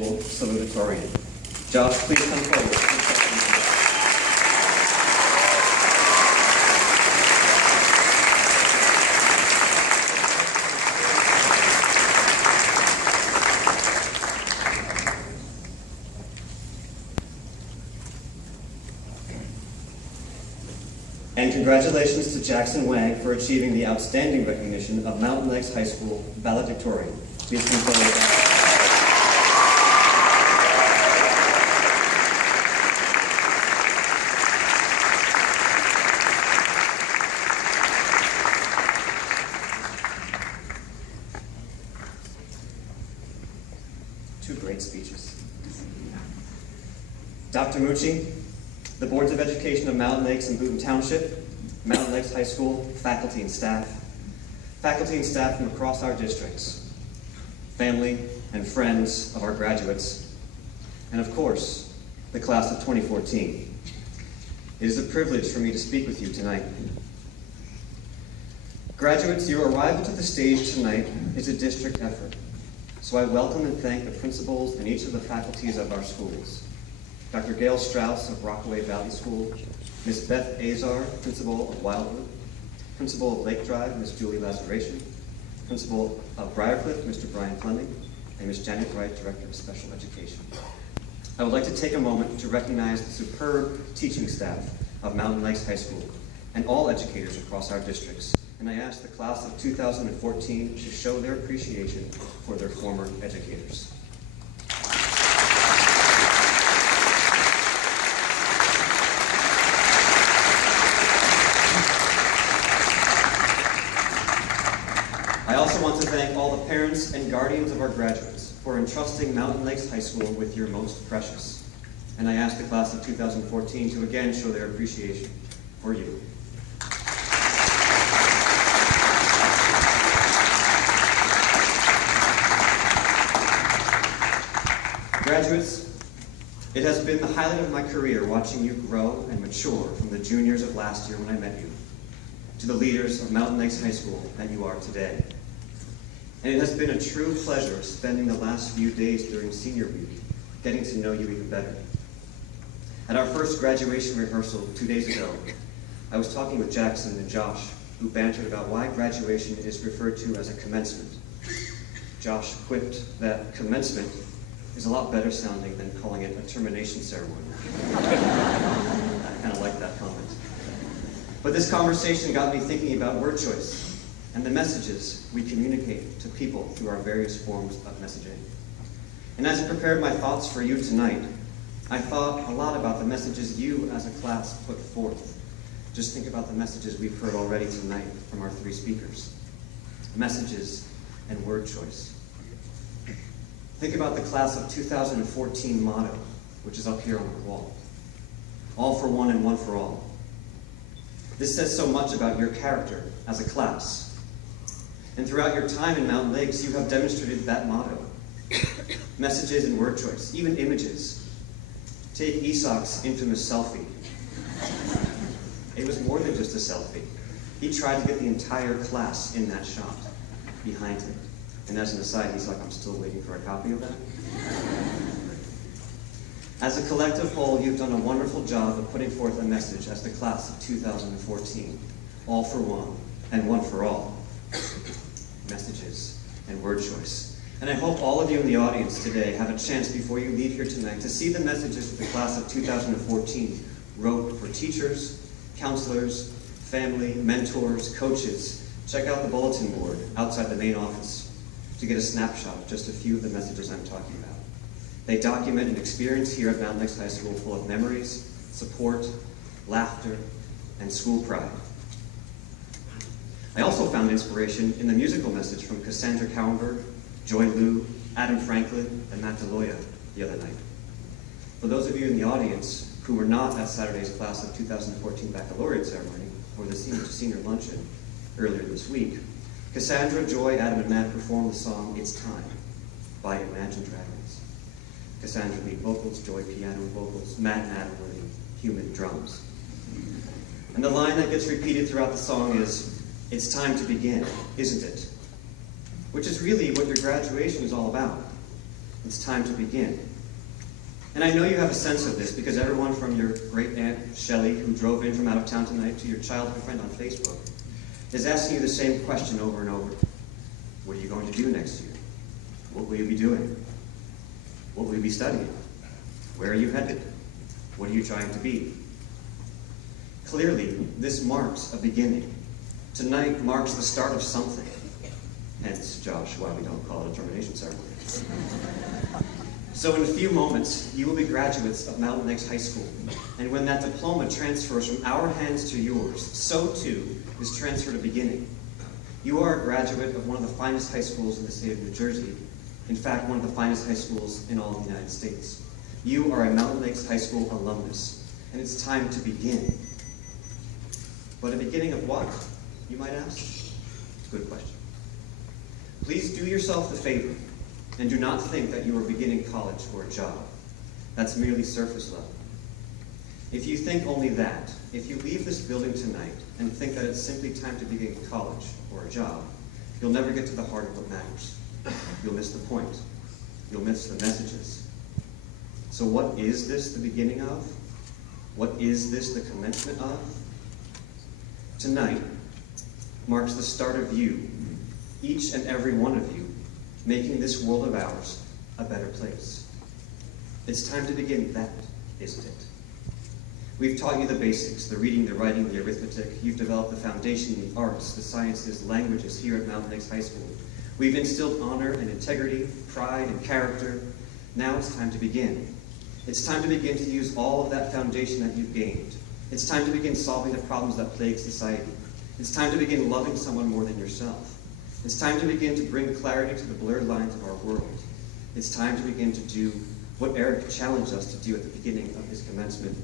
School salutatorian. Josh, please come forward. And congratulations to Jackson Wang for achieving the outstanding recognition of Mountain Lakes High School valedictorian. Please come forward. Two great speeches. Dr. Mucci, the Boards of Education of Mountain Lakes and Boonton Township, Mountain Lakes High School, faculty and staff from across our districts, family and friends of our graduates, and of course, the class of 2014. It is a privilege for me to speak with you tonight. Graduates, your arrival to the stage tonight is a district effort, so I welcome and thank the principals and each of the faculties of our schools. Dr. Gail Strauss of Rockaway Valley School, Ms. Beth Azar, Principal of Wildwood, Principal of Lake Drive, Ms. Julie Lazaration, Principal of Briarcliff, Mr. Brian Fleming, and Ms. Janet Wright, Director of Special Education. I would like to take a moment to recognize the superb teaching staff of Mountain Lakes High School and all educators across our districts, and I ask the class of 2014 to show their appreciation for their former educators. I also want to thank all the parents and guardians of our graduates for entrusting Mountain Lakes High School with your most precious. And I ask the class of 2014 to again show their appreciation for you. Graduates, it has been the highlight of my career watching you grow and mature from the juniors of last year when I met you to the leaders of Mountain Lakes High School that you are today. And it has been a true pleasure spending the last few days during senior week, getting to know you even better. At our first graduation rehearsal 2 days ago, I was talking with Jackson and Josh, who bantered about why graduation is referred to as a commencement. Josh quipped that commencement is a lot better sounding than calling it a termination ceremony. I kind of like that comment. But this conversation got me thinking about word choice and the messages we communicate to people through our various forms of messaging. And as I prepared my thoughts for you tonight, I thought a lot about the messages you as a class put forth. Just think about the messages we've heard already tonight from our three speakers. Messages and word choice. Think about the class of 2014 motto, which is up here on the wall. All for one and one for all. This says so much about your character as a class. And throughout your time in Mountain Lakes, you have demonstrated that motto. Messages and word choice, even images. Take Isak's infamous selfie. It was more than just a selfie. He tried to get the entire class in that shot behind him. And as an aside, he's like, I'm still waiting for a copy of that. As a collective whole, you've done a wonderful job of putting forth a message as the class of 2014. All for one and one for all. Messages and word choice. And I hope all of you in the audience today have a chance before you leave here tonight to see the messages that the class of 2014 wrote for teachers, counselors, family, mentors, coaches. Check out the bulletin board outside the main office to get a snapshot of just a few of the messages I'm talking about. They document an experience here at Mountain Lakes High School full of memories, support, laughter, and school pride. I also found inspiration in the musical message from Cassandra Cowenberg, Joy Liu, Adam Franklin, and Matt DeLoya the other night. For those of you in the audience who were not at Saturday's class of 2014 baccalaureate ceremony or the senior luncheon earlier this week, Cassandra, Joy, Adam, and Matt performed the song It's Time by Imagine Dragons. Cassandra lead vocals, Joy piano vocals, Matt and Adam were the human drums. And the line that gets repeated throughout the song is, "It's time to begin, isn't it?" Which is really what your graduation is all about. It's time to begin. And I know you have a sense of this because everyone from your great aunt Shelley, who drove in from out of town tonight, to your childhood friend on Facebook, is asking you the same question over and over. What are you going to do next year? What will you be doing? What will you be studying? Where are you headed? What are you trying to be? Clearly, this marks a beginning. Tonight marks the start of something. Hence, Josh, why we don't call it a termination ceremony. So in a few moments, you will be graduates of Mountain Lakes High School. And when that diploma transfers from our hands to yours, so too is transferred a beginning. You are a graduate of one of the finest high schools in the state of New Jersey. In fact, one of the finest high schools in all of the United States. You are a Mountain Lakes High School alumnus, and it's time to begin. But a beginning of what, you might ask? Good question. Please do yourself the favor and do not think that you are beginning college or a job. That's merely surface level. If you think only that, if you leave this building tonight and think that it's simply time to begin college or a job, you'll never get to the heart of what matters. You'll miss the point. You'll miss the messages. So what is this the beginning of? What is this the commencement of? Tonight marks the start of you, each and every one of you, making this world of ours a better place. It's time to begin that, isn't it? We've taught you the basics, the reading, the writing, the arithmetic. You've developed the foundation, the arts, the sciences, languages here at Mountain Lakes High School. We've instilled honor and integrity, pride and character. Now it's time to begin. It's time to begin to use all of that foundation that you've gained. It's time to begin solving the problems that plague society. It's time to begin loving someone more than yourself. It's time to begin to bring clarity to the blurred lines of our world. It's time to begin to do what Eric challenged us to do at the beginning of his commencement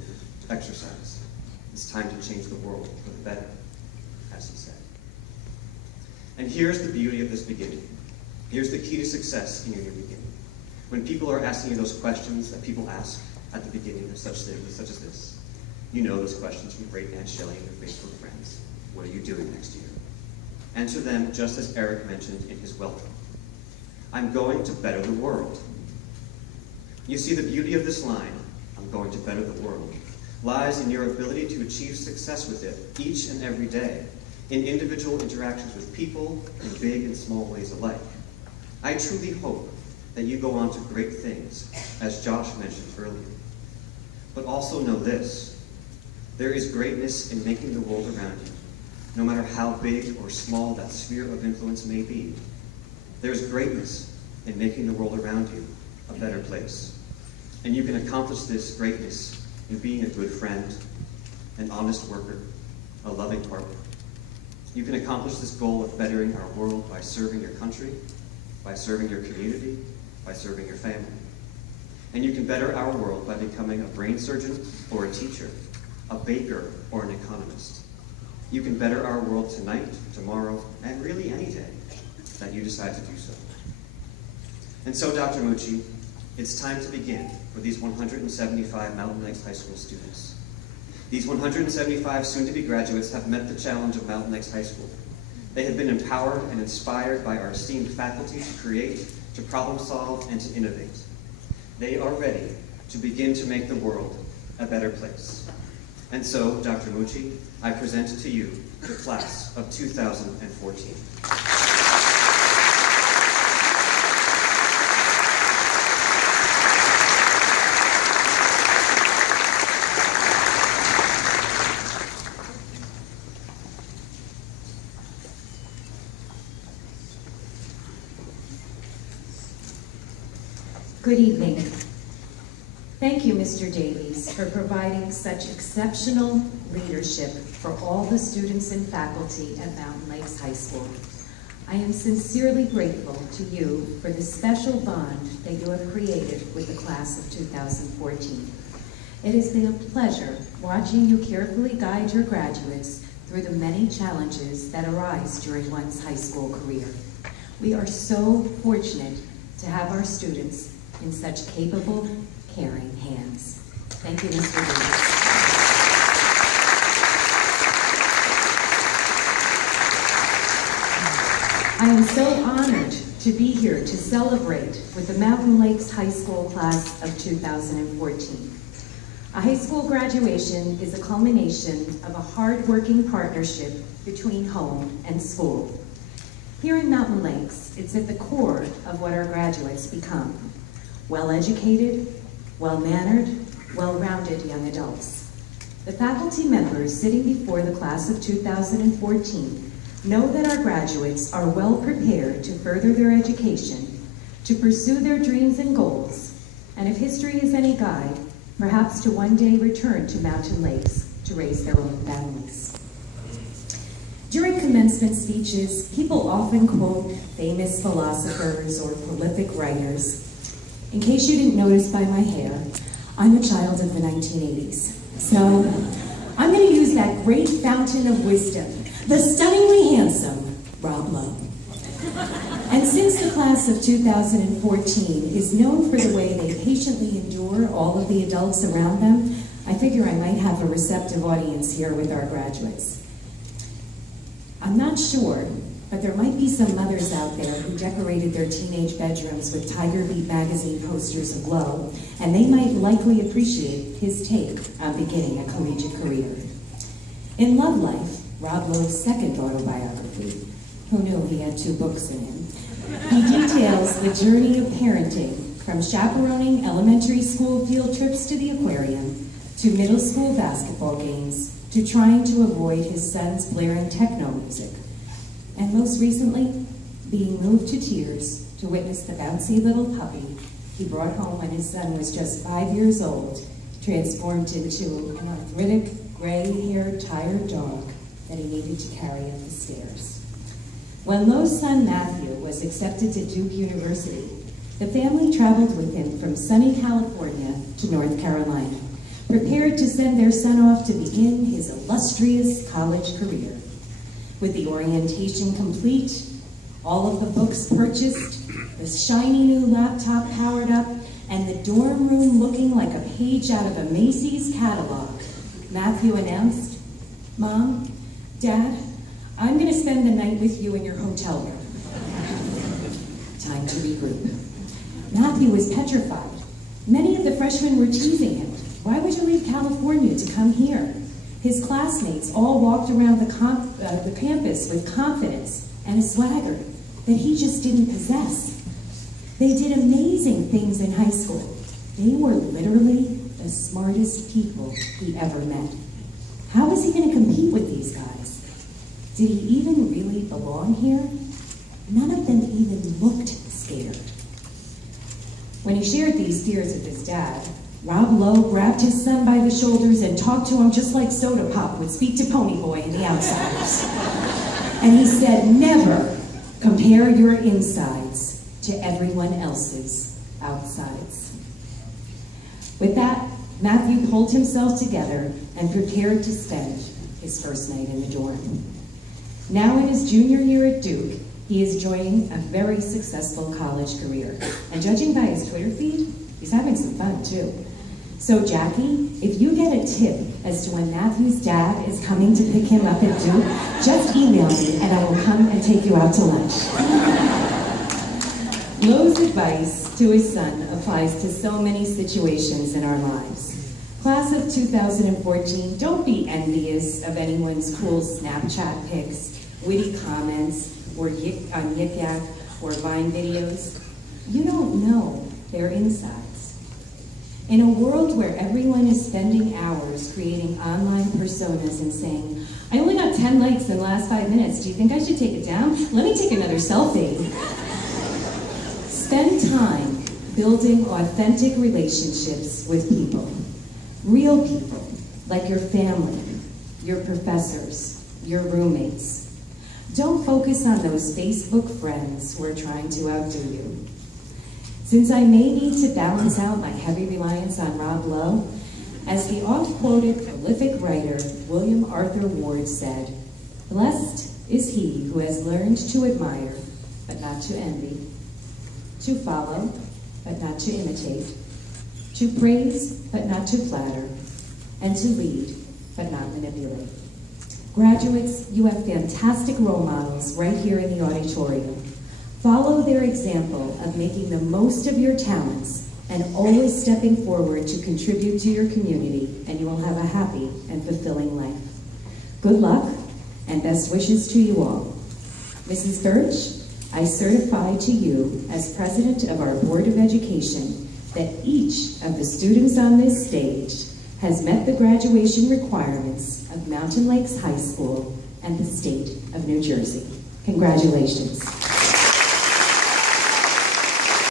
exercise. It's time to change the world for the better, as he said. And here's the beauty of this beginning. Here's the key to success in your new beginning. When people are asking you those questions that people ask at the beginning of such as this, you know those questions from great Aunt Shelley and her Facebook friends. What are you doing next year? Answer them just as Eric mentioned in his welcome. I'm going to better the world. You see, the beauty of this line, I'm going to better the world, lies in your ability to achieve success with it each and every day, in individual interactions with people in big and small ways alike. I truly hope that you go on to great things, as Josh mentioned earlier. But also know this, there is greatness in making the world around you, no matter how big or small that sphere of influence may be. There's greatness in making the world around you a better place. And you can accomplish this greatness in being a good friend, an honest worker, a loving partner. You can accomplish this goal of bettering our world by serving your country, by serving your community, by serving your family. And you can better our world by becoming a brain surgeon or a teacher, a baker or an economist. You can better our world tonight, tomorrow, and really any day that you decide to do so. And so, Dr. Mucci, it's time to begin for these 175 Mountain Lakes High School students. These 175 soon-to-be graduates have met the challenge of Mountain Lakes High School. They have been empowered and inspired by our esteemed faculty to create, to problem solve, and to innovate. They are ready to begin to make the world a better place. And so, Dr. Mucci, I present to you the class of 2014. Good evening. Thank you, Mr. Davies, for providing such exceptional leadership for all the students and faculty at Mountain Lakes High School. I am sincerely grateful to you for the special bond that you have created with the class of 2014. It has been a pleasure watching you carefully guide your graduates through the many challenges that arise during one's high school career. We are so fortunate to have our students in such capable, caring hands. Thank you, Mr. Davies. I am so honored to be here to celebrate with the Mountain Lakes High School class of 2014. A high school graduation is a culmination of a hard-working partnership between home and school. Here in Mountain Lakes, it's at the core of what our graduates become: well-educated, well-mannered, well-rounded young adults. The faculty members sitting before the class of 2014 know that our graduates are well prepared to further their education, to pursue their dreams and goals, and if history is any guide, perhaps to one day return to Mountain Lakes to raise their own families. During commencement speeches, people often quote famous philosophers or prolific writers. In case you didn't notice by my hair, I'm a child of the 1980s. So I'm going to use that great fountain of wisdom, the stunningly handsome Rob Lowe. And since the class of 2014 is known for the way they patiently endure all of the adults around them, I figure I might have a receptive audience here with our graduates. I'm not sure, but there might be some mothers out there who decorated their teenage bedrooms with Tiger Beat magazine posters of Lowe, and they might likely appreciate his take on beginning a collegiate career. In Love Life, Rob Lowe's second autobiography, who knew he had 2 books in him, he details the journey of parenting from chaperoning elementary school field trips to the aquarium, to middle school basketball games, to trying to avoid his son's blaring techno music, and most recently, being moved to tears to witness the bouncy little puppy he brought home when his son was just 5 years old, transformed into an arthritic, gray-haired, tired dog that he needed to carry up the stairs. When Lowe's son Matthew was accepted to Duke University, the family traveled with him from sunny California to North Carolina, prepared to send their son off to begin his illustrious college career. With the orientation complete, all of the books purchased, the shiny new laptop powered up, and the dorm room looking like a page out of a Macy's catalog, Matthew announced, "Mom, Dad, I'm going to spend the night with you in your hotel room." Time to regroup. Matthew was petrified. Many of the freshmen were teasing him. Why would you leave California to come here? His classmates all walked around the campus with confidence and a swagger that he just didn't possess. They did amazing things in high school. They were literally the smartest people he ever met. How was he going to compete with these guys? Did he even really belong here? None of them even looked scared. When he shared these fears with his dad, Rob Lowe grabbed his son by the shoulders and talked to him just like Soda Pop would speak to Ponyboy in The Outsiders. And he said, never compare your insides to everyone else's outsides. With that, Matthew pulled himself together and prepared to spend his first night in the dorm. Now in his junior year at Duke, he is enjoying a very successful college career. And judging by his Twitter feed, he's having some fun too. So Jackie, if you get a tip as to when Matthew's dad is coming to pick him up at Duke, just email me and I will come and take you out to lunch. Lowe's advice to his son applies to so many situations in our lives. Class of 2014, don't be envious of anyone's cool Snapchat pics, witty comments, or on Yik Yak or Vine videos. You don't know their insides. In a world where everyone is spending hours creating online personas and saying, I only got 10 likes in the last 5 minutes, do you think I should take it down? Let me take another selfie. Spend time building authentic relationships with people. Real people, like your family, your professors, your roommates. Don't focus on those Facebook friends who are trying to outdo you. Since I may need to balance out my heavy reliance on Rob Lowe, as the oft-quoted prolific writer William Arthur Ward said, blessed is he who has learned to admire, but not to envy, to follow, but not to imitate, to praise, but not to flatter, and to lead, but not manipulate. Graduates, you have fantastic role models right here in the auditorium. Follow their example of making the most of your talents and always stepping forward to contribute to your community, and you will have a happy and fulfilling life. Good luck and best wishes to you all. Mrs. Birch, I certify to you as President of our Board of Education that each of the students on this stage has met the graduation requirements of Mountain Lakes High School and the state of New Jersey. Congratulations.